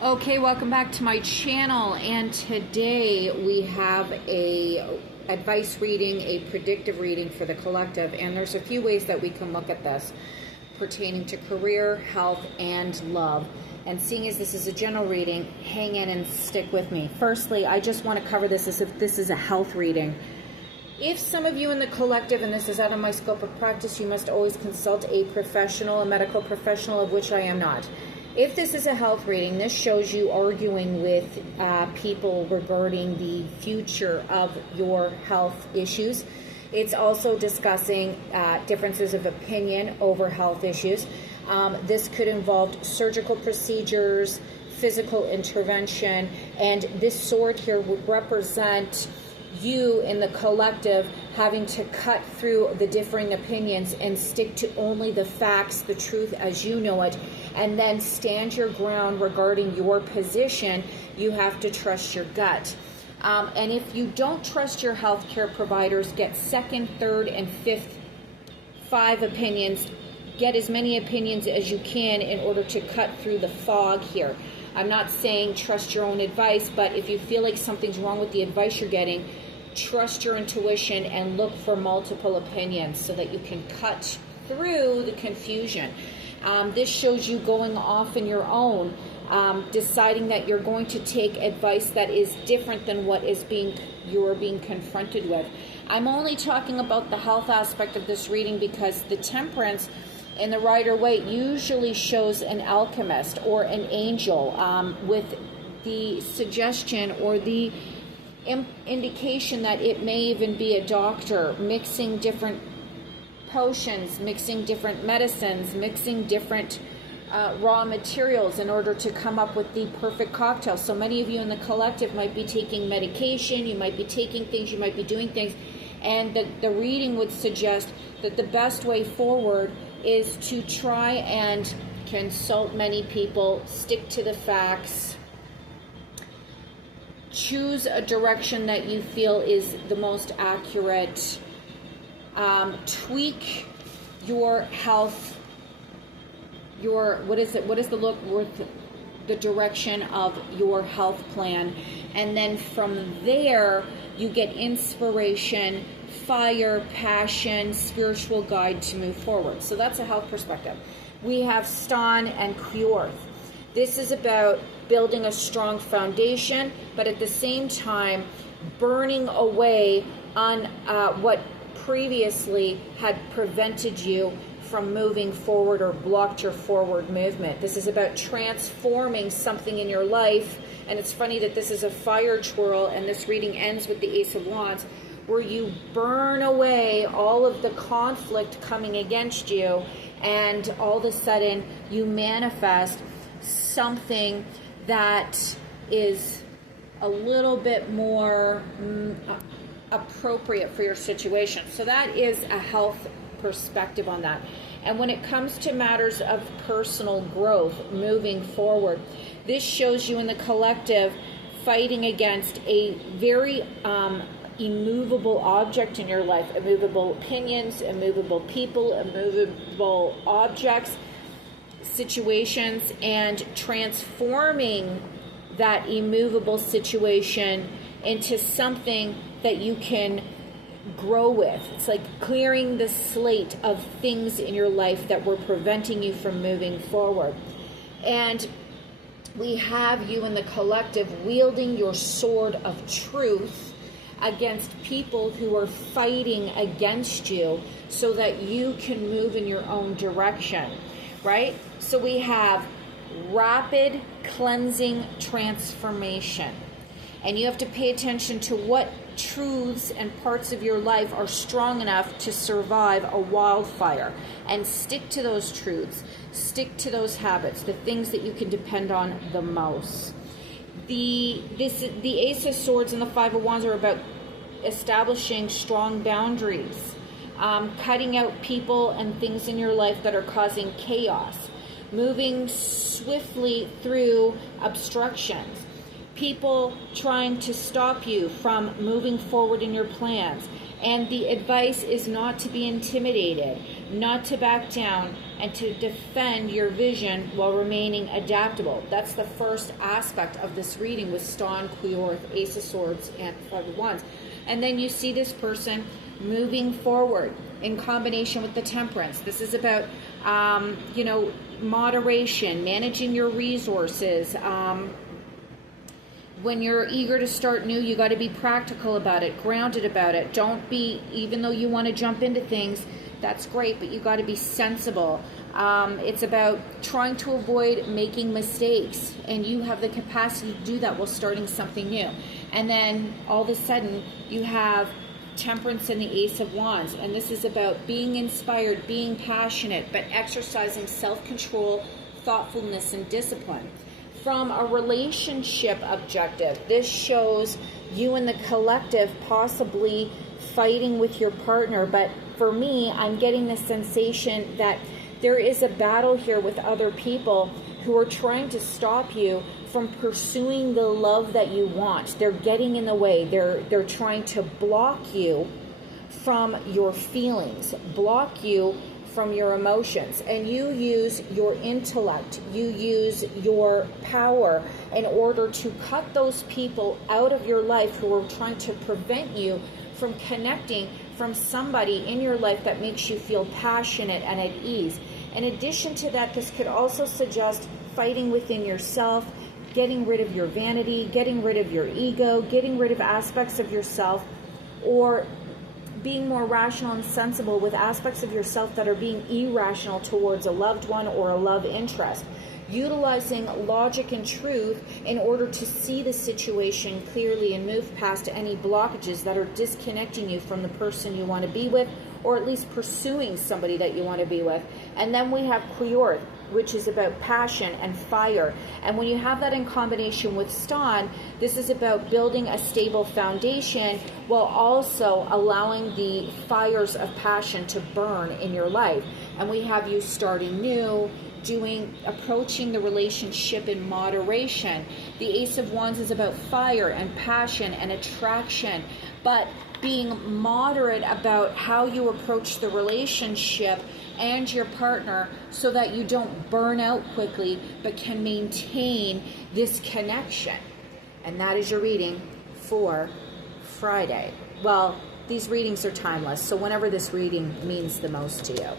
Okay, welcome back to my channel, and today we have a advice reading, a predictive reading for the collective, and there's a few ways that we can look at this pertaining to career, health, and love. And seeing as this is a general reading, hang in and stick with me. Firstly, I just want to cover this as if this is a health reading. If some of you in the collective, and this is out of my scope of practice, you must always consult a professional, a medical professional, of which I am not. If this is a health reading, this shows you arguing with people regarding the future of your health issues. It's also discussing differences of opinion over health issues. This could involve surgical procedures, physical intervention, and this sword here would represent you in the collective having to cut through the differing opinions and stick to only the facts, the truth as you know it, and then stand your ground regarding your position. You have to trust your gut. And if you don't trust your healthcare providers, get second, third, and fifth, 5 opinions. Get as many opinions as you can in order to cut through the fog here. I'm not saying trust your own advice, but if you feel like something's wrong with the advice you're getting, trust your intuition and look for multiple opinions so that you can cut through the confusion. This shows you going off on your own, deciding that you're going to take advice that is different than what you're being confronted with. I'm only talking about the health aspect of this reading because the Temperance in the Rider-Waite usually shows an alchemist or an angel with the suggestion or the indication that it may even be a doctor mixing different potions, mixing different medicines, mixing different raw materials in order to come up with the perfect cocktail. So many of you in the collective might be taking medication, you might be taking things, you might be doing things, and the reading would suggest that the best way forward is to try and consult many people, stick to the facts, choose a direction that you feel is the most accurate, tweak your health, what is the direction of your health plan, and then from there you get inspiration, fire, passion, spiritual guide to move forward. So that's a health perspective. We have Stan and Kjorth. This is about building a strong foundation, but at the same time burning away on what previously had prevented you from moving forward or blocked your forward movement. This is about transforming something in your life, and it's funny that this is a fire twirl and this reading ends with the Ace of Wands, where you burn away all of the conflict coming against you, and all of a sudden you manifest something that is a little bit more appropriate for your situation. So that is a health perspective on that. And when it comes to matters of personal growth, moving forward, this shows you in the collective fighting against a very immovable object in your life, immovable opinions, immovable people, immovable objects, situations, and transforming that immovable situation into something that you can grow with. It's like clearing the slate of things in your life that were preventing you from moving forward. And we have you in the collective wielding your sword of truth against people who are fighting against you so that you can move in your own direction, right? So we have rapid cleansing transformation. And you have to pay attention to what truths and parts of your life are strong enough to survive a wildfire, and stick to those truths, stick to those habits, the things that you can depend on the most. The Ace of Swords and the Five of Wands are about establishing strong boundaries, cutting out people and things in your life that are causing chaos, moving swiftly through obstructions, people trying to stop you from moving forward in your plans. And the advice is not to be intimidated. not to back down, and to defend your vision while remaining adaptable. That's the first aspect of this reading with Ston, Queorth, Ace of Swords, and Five of Wands. And then you see this person moving forward in combination with the Temperance. This is about, moderation, managing your resources. When you're eager to start new, you got to be practical about it, grounded about it. Don't be, even though you want to jump into things, that's great, but you got to be sensible. It's about trying to avoid making mistakes, and you have the capacity to do that while starting something new. And then all of a sudden, you have Temperance and the Ace of Wands, and this is about being inspired, being passionate, but exercising self-control, thoughtfulness, and discipline. From a relationship objective, this shows you and the collective possibly fighting with your partner, but for me, I'm getting the sensation that there is a battle here with other people who are trying to stop you from pursuing the love that you want. They're getting in the way. They're trying to block you from your feelings, block you from your emotions, and you use your intellect, you use your power in order to cut those people out of your life who are trying to prevent you from connecting from somebody in your life that makes you feel passionate and at ease. In addition to that, this could also suggest fighting within yourself, getting rid of your vanity, getting rid of your ego, getting rid of aspects of yourself, or being more rational and sensible with aspects of yourself that are being irrational towards a loved one or a love interest. Utilizing logic and truth in order to see the situation clearly and move past any blockages that are disconnecting you from the person you want to be with, or at least pursuing somebody that you want to be with. And then we have Queorth, which is about passion and fire. And when you have that in combination with Ston, this is about building a stable foundation while also allowing the fires of passion to burn in your life. And we have you starting new, approaching the relationship in moderation. The Ace of Wands is about fire and passion and attraction, but being moderate about how you approach the relationship and your partner so that you don't burn out quickly, but can maintain this connection. And that is your reading for Friday. Well, these readings are timeless, so whenever this reading means the most to you.